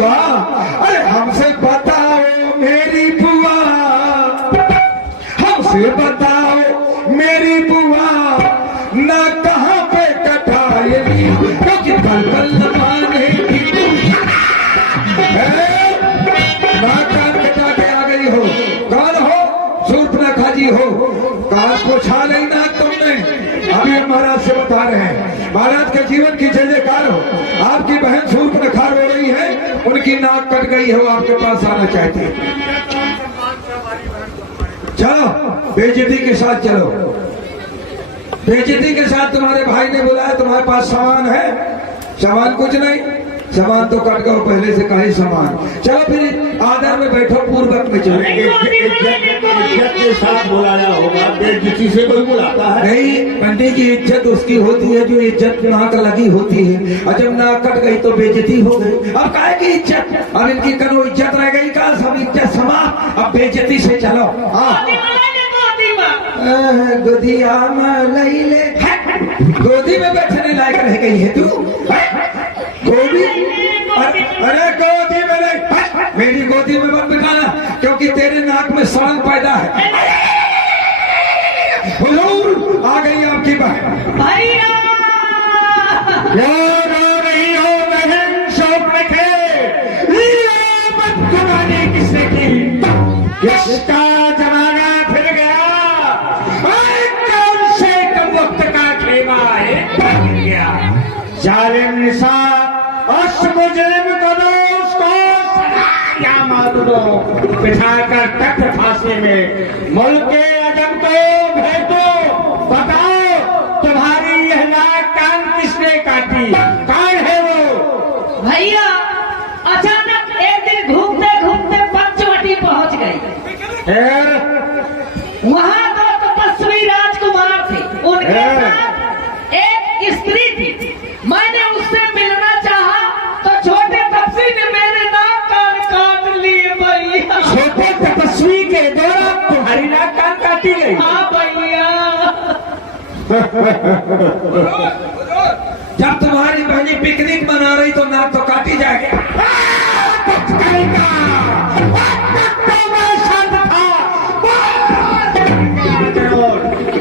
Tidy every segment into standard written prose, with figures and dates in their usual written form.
बुआ, अरे हमसे बताओ मेरी बुआ, हमसे बताओ मेरी बुआ, ना कहाँ पे कटाएगी क्योंकि बलबल लमाने की ना कान कटा के आ गई हो। कौन हो? शूर्पणखा जी हो। कान पोछा लेना तुमने। अभी महाराज से बता रहे हैं, महाराज के जीवन की जय जयकार हो। आपकी बहन शूर्पणखा रो रही है, उनकी नाक कट गई हो, आपके पास आना चाहती है। चलो बेइज्जती के साथ चलो, बेइज्जती के साथ। तुम्हारे भाई ने बुलाया, तुम्हारे पास सामान है? सामान कुछ नहीं, सामान तो कट गया पहले से। कहीं सामान, चलो फिर आदर में बैठो, पूर्वक में चलो। इज्जत के साथ बुलाया होगा, बेइज्जती से कोई बुलाता है? नहीं, पंडित की इज्जत उसकी होती है जो इज्जत नाक लगी होती है, और जब नाक कट गई तो बेइज्जती हो गई। अब काहे की इज्जत? और इनकी कनो इज्जत रह गई का? सब इज्जत समाप्त, अब बेइज्जती से चलो। गोदिया में लई ले, गोदी में बैठने लायक रह गई है तू। गोदी, अरे गोदी में नहीं, मेरी गोदी में मत बिठाना, क्योंकि तेरे नाक में सड़न पैदा है। हुजूर आ गई आपकी बहन। क्या रो रही हो बहन शूर्पणखा? किसने की? किसका जमाना फिर गया? कौन से कम वक्त का खेमा है गया? जालिम निसार उस मुजरिम को दो, उसको सजा मार दो, बिठाकर तख्त फांसी में मुल्क के अजम को भेजो। बताओ तुम्हारी यह नाक कान किसने काटी? कौन है वो? भैया अचानक एक दिन घूमते घूमते पंचवटी पहुंच गई। वहाँ दो तपस्वी राजकुमार थे, उनके साथ एक स्त्री थी। मैंने उससे मिलना चाहा तो छोटे तपस्वी ने मेरे नाक कान काट लिए भैया। छोटे तपस्वी के द्वारा तुम्हारी नाक कान काटी गई? हाँ भैया। जब तुम्हारी बहनी पिकनिक मना रही तो नाक तो काटी जाएगी।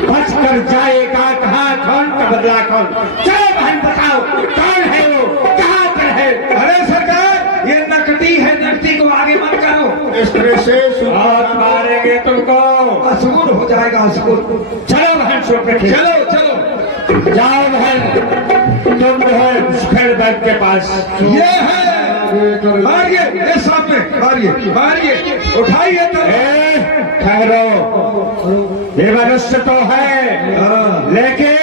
बच कर जाएगा कहाँ? कौन का बदला कौन? चलो बहन बताओ कौन है वो, कहाँ पर है? अरे सरकार, ये नकटी है, नकटी को आगे मत करो, इस तरह से और मारेंगे तुमको, असुर हो जाएगा असुर। चलो बहन शूर्पणखा, चलो चलो जाओ बहन। तुम जो है मुश्किल बैठ के पास, ये है मारिए, ये सामने मारिए, मारिए, उठाइए। तो ठहरो, ये मनुष्य तो है लेकिन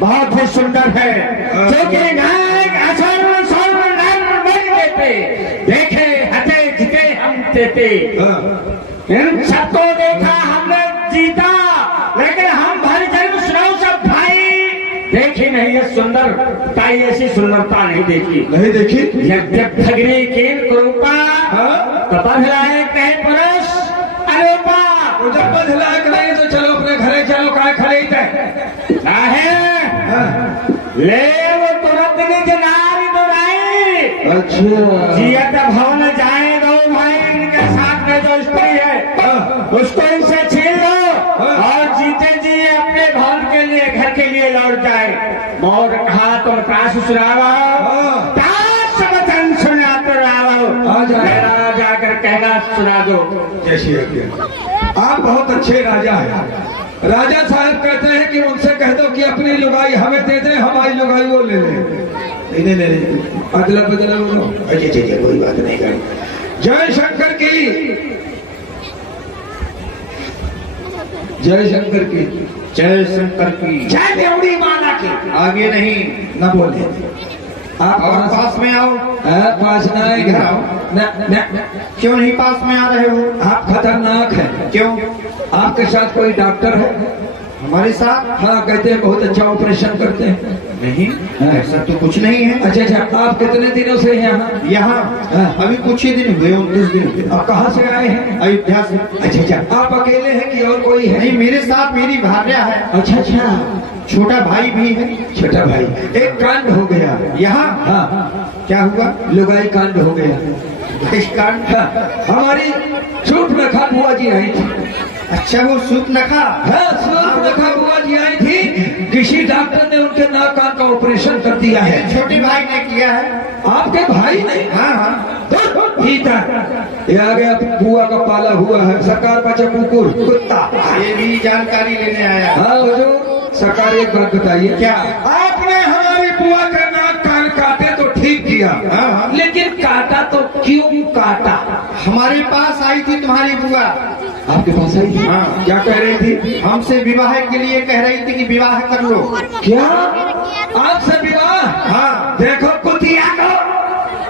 बहुत ही सुंदर है, क्योंकि नाग असुर सुर नर बन देते, देखे हटे जिते हम देते। इन सबको देखा हमने जीता, लेकिन हम भर जन्म सुनाओ सब भाई देखी नहीं है सुंदर ताई, ऐसी सुंदरता नहीं देखी। नहीं देखी? जब ठगरी की कृपा बदलाए कहे पुरुष अरूपा। जब बदलाए नहीं तो चलो अपने घरे चलो, काय खड़े है ले वो तुरंत निज नारी दुराई। अच्छा, जियत भवन जाए दो भाई, इनके साथ में जो स्त्री है उसको इनसे छीन लो और जीते जी अपने भवन के लिए, घर के लिए लौट जाए। मोर कहा तुम काश सुनावा, सुना तो मेरा जाकर कहना सुना दो। जैसी आप बहुत अच्छे राजा हैं। राजा साहब कहते हैं कि उनसे कह दो कि अपनी लुगाई हमें दे दे, हमारी लुगाई वो ले ले। नहीं, अदला बदला बोलो। अच्छा, कोई बात नहीं कर। जय शंकर की, जय शंकर की, जय शंकर की, जय देवड़ी माला की। आगे नहीं न बोले, आप और पास में आओ। पास ना आएगा। क्यों नहीं पास में आ रहे हो? आप खतरनाक हैं। क्यों? आपके साथ कोई डॉक्टर है? हमारे साथ? हाँ, कहते हैं बहुत अच्छा ऑपरेशन करते हैं। नहीं, ऐसा तो कुछ नहीं है। अच्छा, आप कितने दिनों से यहाँ? यहाँ अभी कुछ ही दिन हुए, 29 दिन हुए। आप कहाँ से आए हैं? अयोध्या से। अच्छा, आप अकेले हैं कि और कोई है? नहीं, मेरे साथ मेरी भार्या है। अच्छा, छोटा भाई भी है। छोटा भाई, एक कांड हो गया यहाँ। हाँ, क्या हुआ? लुगाई कांड हो गया। इस कांड? हाँ, हमारी सूट में खा बुआ जी आई थी। अच्छा, वो सूप नखा? हाँ, सूट में खा बुआ जी आई थी। किसी डॉक्टर ने उनके नाक कान का ऑपरेशन कर दिया है। छोटे भाई ने किया है। आपके भाई ने? हाँ हाँ। ठीक है, ये आ गया बुआ का पाला हुआ है। सरकार बचा कुकुर कुत्ता। ये भी जानकारी लेने आया। हाँ हुजूर, सरकार एक बात बताइए, क्या? आपने हमारी बुआ का नाक कान काटे तो ठीक किया, हाँ, हाँ। लेकिन काटा तो क्यों काटा? हमारे पास आई थी तुम्हारी बुआ। आपके पास आई थी? हाँ। क्या कह रही थी? हमसे विवाह के लिए कह रही थी कि विवाह कर लो। क्या आपसे विवाह? हाँ। देखो कुतिया को,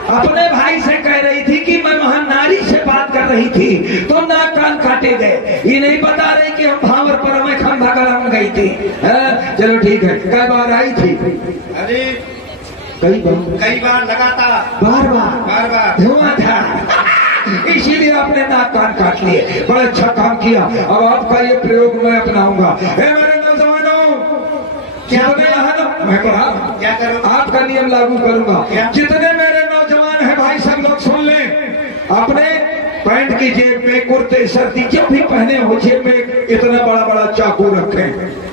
अपने भाई से कह रही थी कि मैं महान नारी से बात कर रही थी तो नाक कान काटे गए। ये नहीं बता रही कि हम भावर पर में खंभा कराने गई थी। चलो ठीक है, कई बार आई थी? अरे कई बार लगातार, बार बार बार बार धुआं था, इसीलिए आपने नाक कान काट लिए। बड़ा अच्छा काम किया। अब आपका ये प्रयोग मैं अपनाऊंगा। मेरे नौजवानों, क्या मैं क्या करो? आपका नियम लागू करूंगा। क्या? जितने मेरे नौजवान हैं भाई, सब लोग सुन लें। अपने पैंट की जेब में, कुर्ते सर्दी जब भी पहने हो, जेब में इतना बड़ा बड़ा चाकू रखें।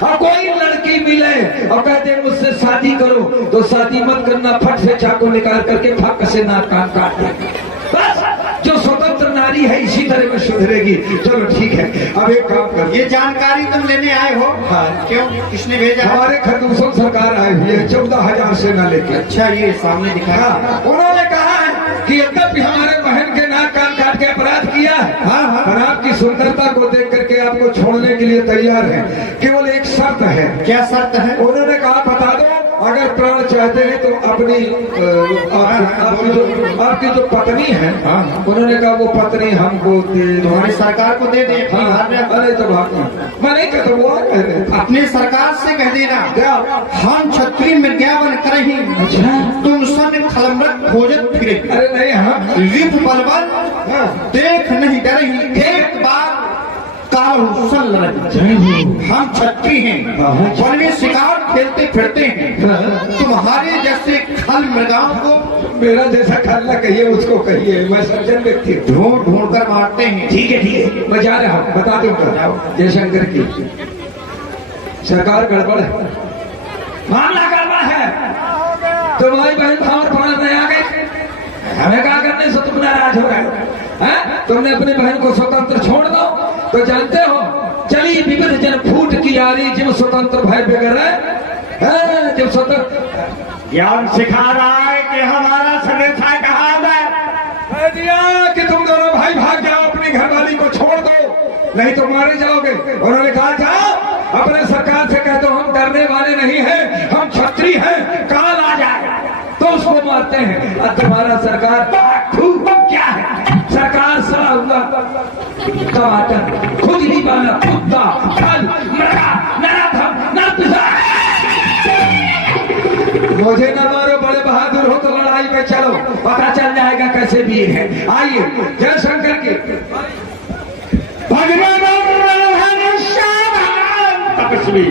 और कोई लड़की मिले और कहते हैं मुझसे शादी करो, तो शादी मत करना, फट से चाकू निकाल करके फक से नाक कान काट दे। बस, जो स्वतंत्र नारी है इसी तरह में सुधरेगी। चलो ठीक है, अब एक काम कर। ये जानकारी तुम लेने आए हो? हाँ। क्यों, किसने भेजा? हमारे खरदूषण सरकार आए हुए हैं 14,000 सेना लेके। अच्छा, ये सामने दिखा। हाँ, उन्होंने कहा है कि यद्यपि हमारे बहन के नाक कान काट के अपराध किया है, हाँ, हाँ। पर आपकी सुंदरता को देख करके आपको छोड़ने के लिए तैयार है। केवल एक शर्त है। क्या शर्त है? उन्होंने कहा बता दो, अगर प्राण चाहते हैं तो अपनी आपकी जो पत्नी है, हाँ। उन्होंने कहा वो पत्नी हमको दे दो। तुम्हारी सरकार को दे दे। अपनी हाँ, घर में अरे तो मैं नहीं कहता, वो कह रहे थे। अपने सरकार से कह देना, क्या? हम क्षत्रिय विज्ञापन करही, अच्छा। तुम सन खलमरत खोजत फिरे। अरे नहीं, हम रिप बलबल हाँ। देख नहीं डरही, एक बार काल हुसन लड़ही। हम क्षत्रिय हैं, हाँ। वन में शिकार खेलते फिरते हैं। हाँ। तुम्हारे जैसे खल मृगाओं को मेरा जैसा खाना कहिए, उसको कहिए, मैं सज्जन व्यक्ति हूँ। ढूंढ ढूंढ कर मारते हैं। ठीक है, मैं जा रहा हूँ, बता दूंगा। जयशंकर की सरकार गड़बड़ है, मामला गड़बड़ है। तुम्हारी बहन भावर प्राण में आ गई, हमें क्या करने से तुम नाराज हो रहे हो? तुमने अपनी बहन को स्वतंत्र छोड़ दो, तो जानते हो, चली विविध जन फूट की यारी, जिम स्वतंत्र भय वगैरह, जब स्वतंत्र ज्ञान सिखा रहा है कि हमारा संदेशा कहा है दिया कि तुम दोनों भाई भाग जाओ, अपनी घरवाली को छोड़ दो, नहीं तो मारे जाओगे। उन्होंने कहा जाओ, अपने सरकार से कह दो हम डरने वाले नहीं हैं, हम क्षत्रिय हैं, काल आ जाए तो उसको मारते हैं। और तुम्हारा सरकार क्या है? सरकार सड़ा हुआ टमाटर, खुजली वाला कुत्ता, फल, मृगा, नराधम, नरपिशाच। मुझे न मारो, बड़े बहादुर हो तो लड़ाई में चलो, पता चल जाएगा कैसे वीर है। आइए जयशंकर की भगवान तपस्वी